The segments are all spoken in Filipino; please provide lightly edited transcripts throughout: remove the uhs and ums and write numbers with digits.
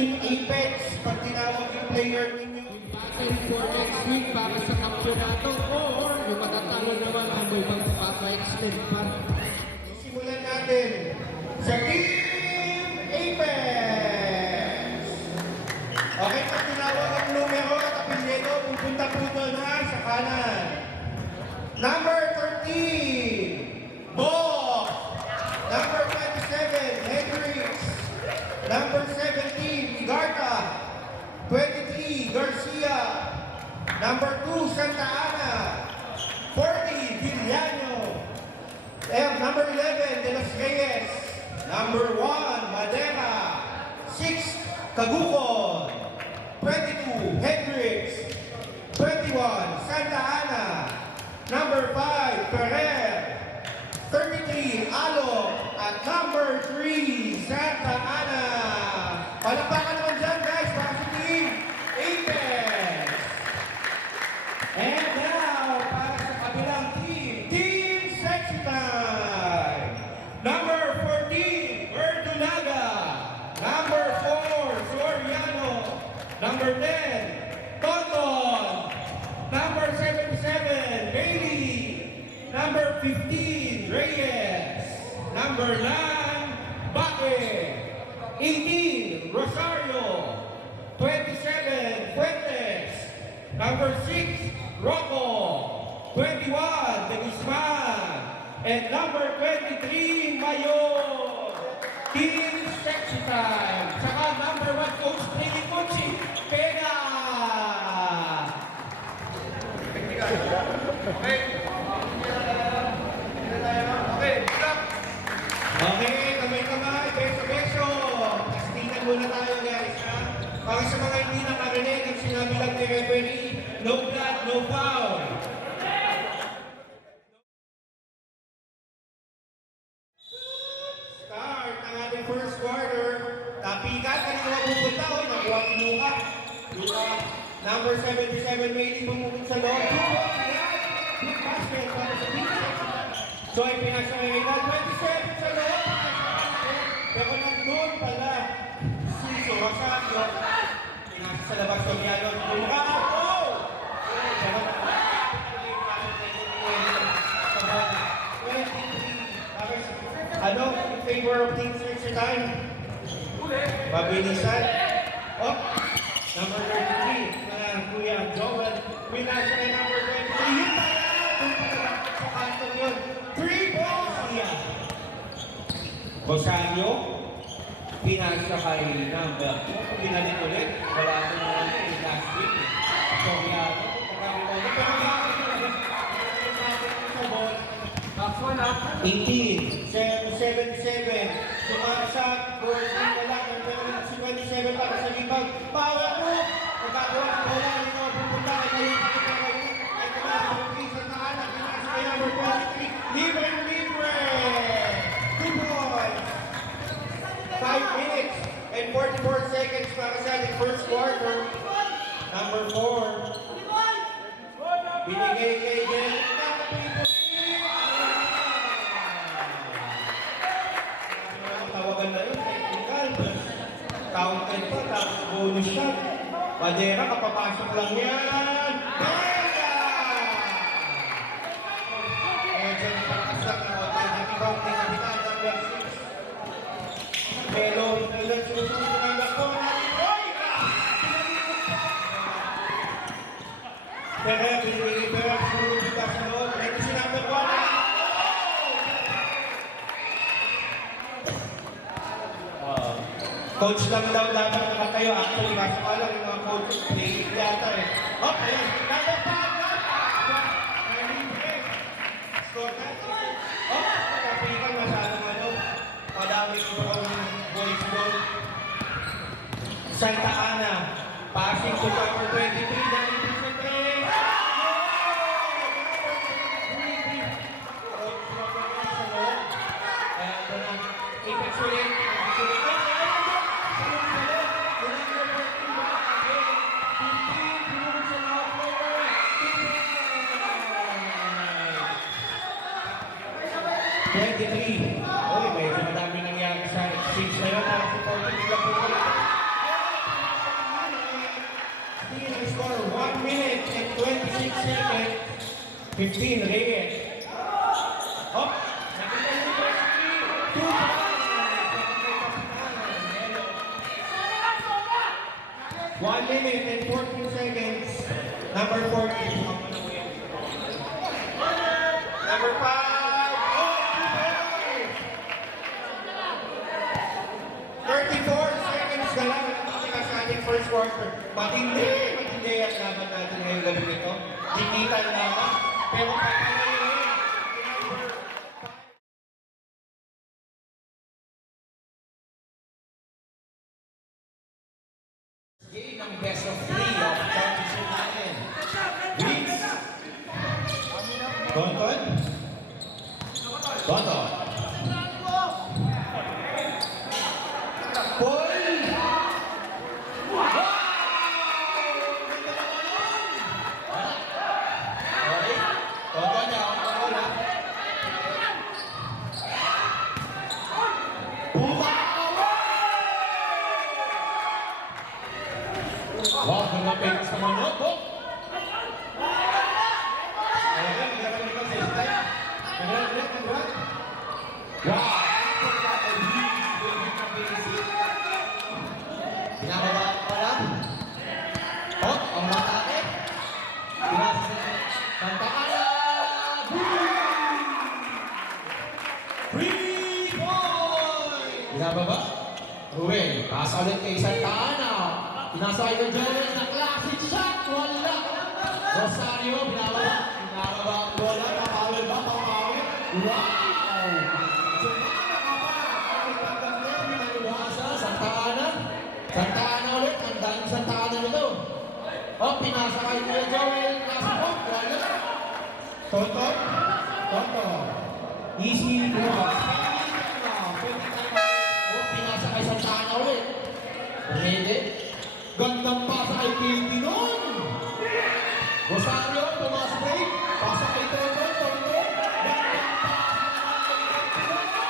Team Apex, pag tinawag yung player ninyo. Battle for next week para sa kampyonato or yung matatalo naman ang may magpapa-extend pa. Simulan natin sa Team Apex. Okay, pag tinawag ang numero at apelyido, pupunta po doon ha, sa kanan. Number 13, Bob. Number 27, Hendrix. Number 17, Igarta. 23, Garcia. Number 2, Santa Ana. 40, Villano. Number 11, De Los Reyes. Number 1, Madera. 6, Cagucon. 22, Hendrix. 21, Santa Ana. Number 5, Ferrer. 33, Alo. At number 3, Santa Ana. Palakpakan naman dyan, guys, para sa Team Apex. And now, para sa kabilang team, Team Sexy Time. Number 14, Verdulaga. Number 4, Soriano. Number 10, Tonton. Number 77, Bailey. Number 15, Reyes. Number 9, Baque. 18, Rosario. 27, Fuentes. Number 6, Rocco. 21, De Guzman. And number 23, Mayor. Team Sexy Time. Saka number 1, Coach Trini Cucci. Pega! Okay, kamay-kamay, beso-beso. Tastingan muna tayo, guys, ha? Para sa mga hindi nakarinig, ang sinabi lang ni referee, no blood, no foul. Start ang ating first quarter. Tapikat, kanina pupunta, o, nakuha pinuha. Luka, number 77, Maylin, bumukod sa loob. Big basket, para sa defense. So, ay pinasa kay Reynald, 27 sa loob. Pero nandun pala si Rosario. Pinasa sa labas ng Yalon. Luka, oh! Ano, in favor of Team Sexy Time? Mabilisan. Oh, number 33, Kuya Joel. Pinasa kay number 23. Yun pala! Doon pala sa kantong yun. 3 balls siya. Rosario. Pinasa kay number 2. Pinalit ulit. Wala ko naman yung last week. So, yan. Pero 18, 77, sumasat, Gordon na lang, pero si 27 para sa rebound. Power move! Magkagawa ng bola, hindi mo pupunta, kayo nakita kayo. Ay kaya, sa tahanan, pinasa kay number 23, libre! 2 points! 5 minutes and 44 seconds para sa ating first quarter. Number 4, binigay kay Jen. Tawagan na yun, technical. Counted pa, tapos bonus shot. Madera, kapapasok lang yan. Pega! Medyo napakasak na hotel. Nakibaw ni Kapitan number 6. Pero, ilan susunod na number 4 natin. Pero, binigay pero, susunod na sa loob. Ito si number 1. Coach lang daw dapat nakatayo. Actually, nasa ka lang yung mga coach. Play yata eh. Oh, ayun. Number 5 na! Nalibre. Score na. Oh, kapikan masyadong ano. Madami ko ang boys goal. Santa Ana. Passing to number 23. Nalibre sa 3. Coach sa loob. Ayan, ito na. Apex ulit. Uy, medyo madami nangyari sa exchange na yun. Parang si Paul, bigla po ulit. 15, Reyes. Hop! Nakita University. 2 1 minute and 14 seconds. Number 14. Number 5. Oh, 34 seconds na lang. Nakita sa ating first quarter. Matindi ang laban natin ngayong gabi nito. Dinitan lamang. Pero pagkakaroon, game ng best of 3 of championship natin. Wins. Tonton. Tonton. Paul. Wow! Okay. Tonton niya. Tonton na. Wow, lumapit sa manok po. Wow! Pinababa pa lang. Oh, ang matake. Santa Ana! Free point! Pinababa. Ruel, pasa ulit kay Santa Ana. Pinasay ko Joel na classic shot. Wala. Rosario, binababa. Binababa ang bola. Papawil ba? Papawil. Wow! Santa Ana. Santa Ana ulit. Ang daming Santa Ana nito. O, pinasa kay Kuya Joel. Classic shot. Wala. Toto. Toto. Easy. O, pinasa kay Santa Ana ulit. Pumili. Gandang pasa kay Kilby nun. Rosario, Tomas Ray. Pasa kay Toto. Toto. Gandang pasa kay Toto.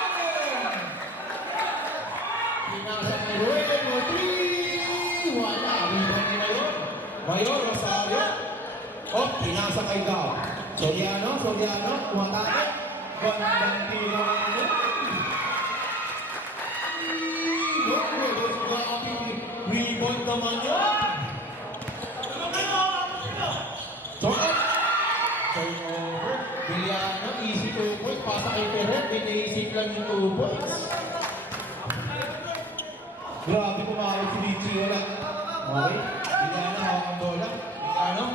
Pinasa kay Ruel. Wala. Rebound ni Mayor. Mayor, Rosario. Oh, pinasa kay Gao. Soriano. Kumatake. Gandang tira naman. Rebound naman yun. Turnover. Biliano, easy 2 points. Pasa kay Perret, binaisip lang yung 2 points. Grabe kumawag si Richie, wala. Okay. Biliano, hawak ang bola. Biliano.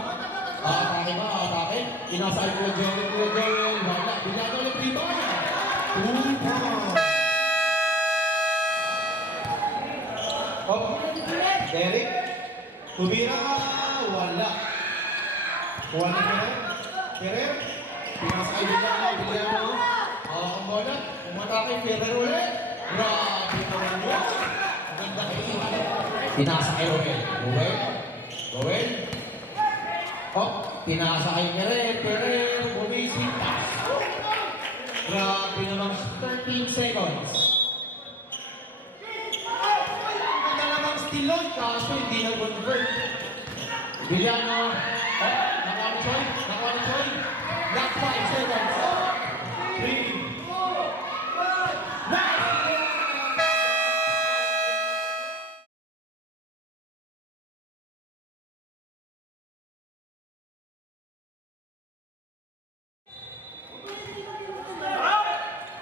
Aatake ba? Aatake. Inasay ko Joel. Wala. Biliano ulit dito. 2 points. Oh, Derek. Tumira. Wala. Wala na. Ferrer. Pinasay Biliano. Hawak ang bola. Umatake Ferrer ulit. Grabe naman yun. Maganda kayo. Pinasa kay Roel. Oh, pinasa kay Ferrer. Bumising. Grabe naman. 13 seconds. Tilon, kaso hindi na-convert. Biliano. Oh, nakuha ni Choi. Last 5 seconds. 3.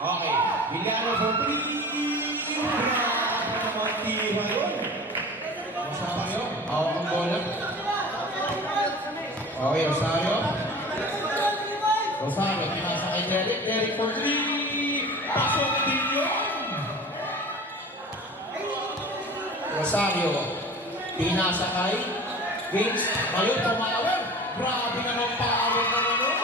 Okay, Biliano for 3. Grabe naman tira yun. Rosario, hawak ang bola. Okay, Rosario, pinasa kay Derek for 3. Pasok din yun. Rosario, pinasa kay Vince. Ngayon, pumalawin. Grabe naman power naman nun.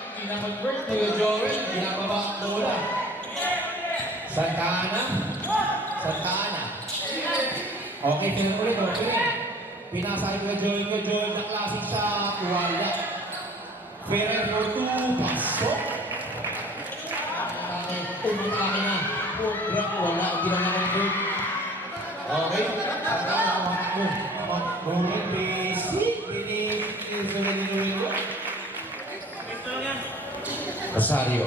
Hindi na mag-break. Kuya Joel, binababa ang bola. Santa Ana. Okay, pinag ulit. Pinasa kay Kuya Joel na classic sa Wala. Ferrer for 2. Pasok. Umutake na. Wala. Hindi na mag-break. Okay. Santa Ana. Moment basic. Pinag-ulit. Rosario.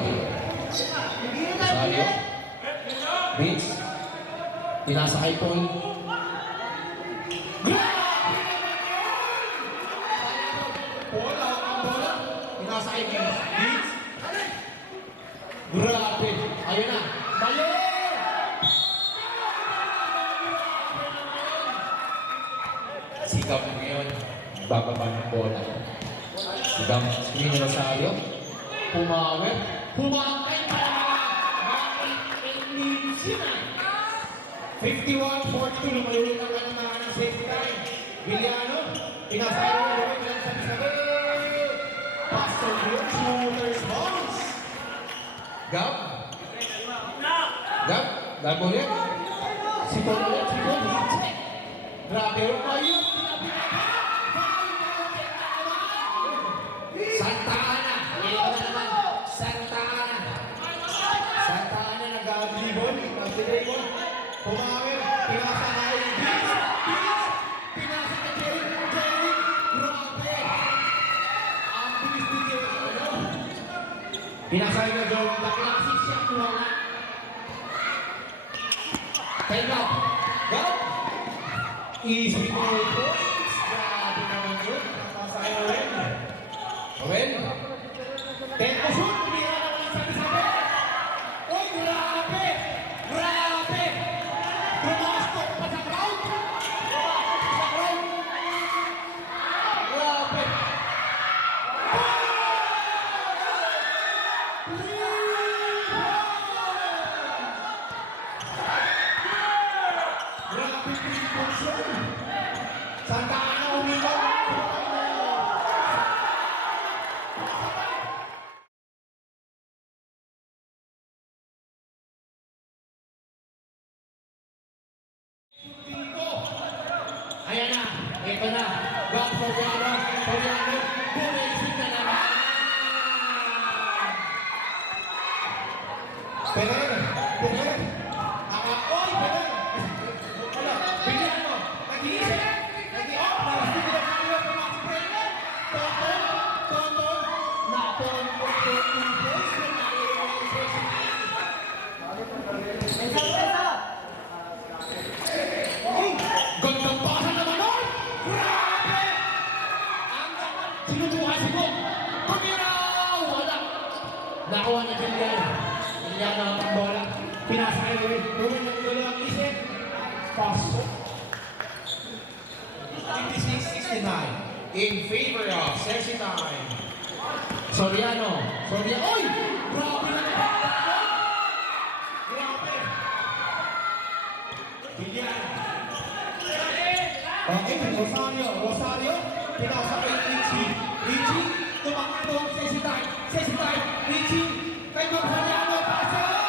Rosario. Vince. Tinasa kay Paul. Paul, ang bola. Tinasa kay Vince. Vince. Grabe. Ayun na. Tayo! Sikap ngayon. Bababa ng bola. Sikap. Screen Rosario. Pumawit. Pumakay pa naman. Bakit Vince na? 51-42. Lumalulit ang kanaman ng safety line. Villano. Pinasayo ng Ruben lang sabi-sabi. Pastor Luke. Shooters bounce. Gab. Gab. Gab ulit. Si Paul ulit. Si Paul. Grabe yung kayo. Santa Ana. Ito na naman. Santa Ana. Santa Ana nag-dribble. Nag-dribble. Pumawit. Pinasa na yung Vince. Vince. Pinasa na Jerry. Jerry. Grabe. Ang bilis ni Jerry. Pinasa na Joe. Classic siya. Wala. Kaya Gab. Gab. Easy points. Grabe naman yun. Nakasaya rin. Owen. Tempo shoot. Tumira naman ang sabi-sabi. Uy, grabe. Grabe. Pumasok pa sa crowd. Sa crowd. Grabe. Grabe piniponsyon. Santa Ana umigaw. Ayan na. Ito na. Gab Soriano. Soriano. Bumisik na naman. Peren. Peren. Oy, Peren. Wala. Bigyan mo. Nag-iisip. Nag-i-off. Nag-iisip na kanya. Pumasok Peren. Tonton. Tonton. Naton. Gandang pasa naman nun! Grabe! Ang dapat sinubukan si Bob. Pumiraw! Wala! Nakuha na Julian. Julian ang bola. Pinasa kay Ruben. Ruben ang dulo ang isip. Pasok. 56-69. In favor of Sexy Time. Soriano. Soriano. Oy! Grabe na naman! Grabe! Julian. Okay, Rosario. Rosario. Pinasa kay Richie. Richie. Tumakbo ang Sexy Time. Sexy Time. Richie. Kay Magpaliano. Pasok!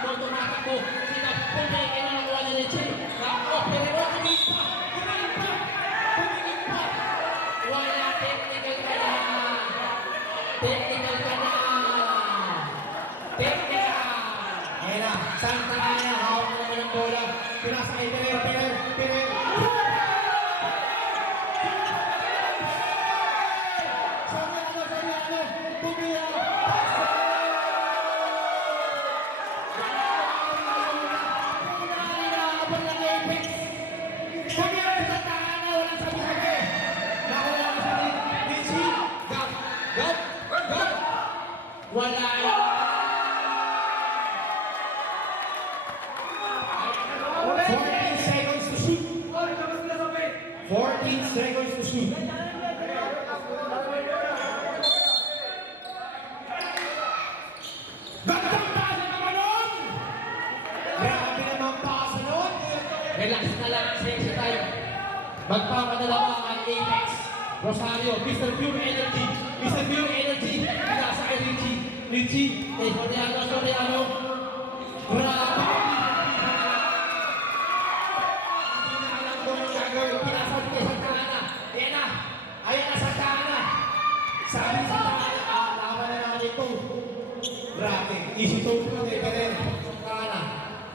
Gol tumatakbo. Sina Pumay. Kaya nakuha ni Richie. Nako. Pero tumingin pa. Tumingin pa! Tumingin pa! Wala. Technical ka na. Technical ka na. Technical. Ayan na. Santa Ana. Hawak na naman ang bola. Pinasa kay Peren. Peren. Peren. Soriano. Soriano. Tumira. Inaabang ng Apex. Tumira sa Santa Ana. Walang sabi-sabi. Nakuha na sa Richie. Gab. Gab. Gab. Wala. 14 seconds to shoot. 14 seconds to shoot. Gandang pasa naman nun! Grabe namang pasa nun! Relax na lang ang sexy time. Magpapadala ang Apex. Rosario, Mr. Pure Energy. Mr. Pure Energy. Nasa kay Richie. Richie. Kay Soriano. Soriano. Grabe. Alam ko yung gagawin. Pinasa kay Santa Ana. Ayan na. Ayan na Santa Ana. Sabi sa Santa Ana, laban na naman ito. Grabe. Easy to po kay Peren. Santa Ana.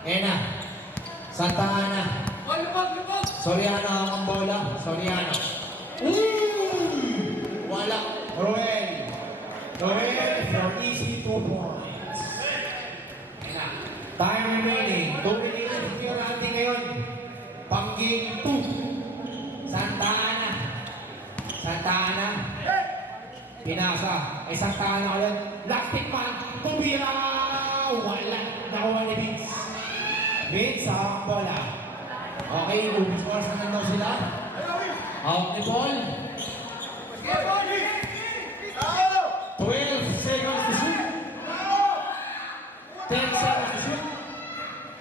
Ayan na. Santa Ana. Soriano ang bola. Soriano. Uy! Wala. Roel. Game 2. Santa Ana. Santa Ana. Pinasa. Ay Santa Ana ulit. Last pick man. Tumira. Wala. Nakuha ni Vince. Vince sa bola. Okay, ubus oras na lang daw sila. Out ni Paul. 12 seconds to shoot. 10 seconds to shoot.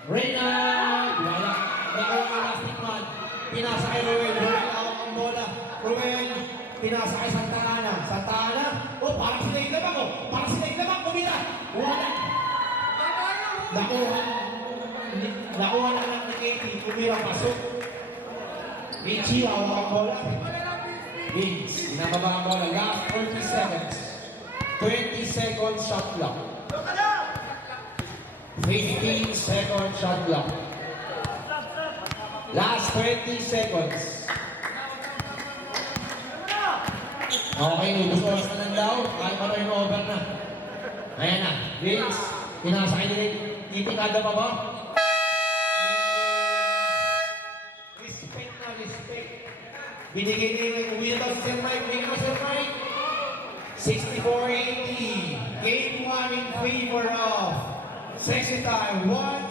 Reynald. Wala. Nakuha ni last pick man. Pinasa kay Ruel. Ruel awak ang bola. Ruel. Pinasa kay Santa Ana. Santa Ana. Oh, parang sila yung labang. Oh. Parang sila yung labang. Kumita. Wala. Nakuha na lang ni Katie. Kumirang pasok. Richie, awak ang bola. Vince. Pinababa ang bola. Last 30 seconds. 20 seconds shot clock. 15 seconds shot clock. Last 20 seconds. Okay, ubus oras na lang daw. Kahit pa rin over na. Ayan na. Vince, pinasa kayo nila. Titikada pa ba? Respect na, respect. Binigay nila yung uwi na si Sir Mike. Uwi na Sir Mike. 64-80. Game 1 in favor of Sexy Time. 1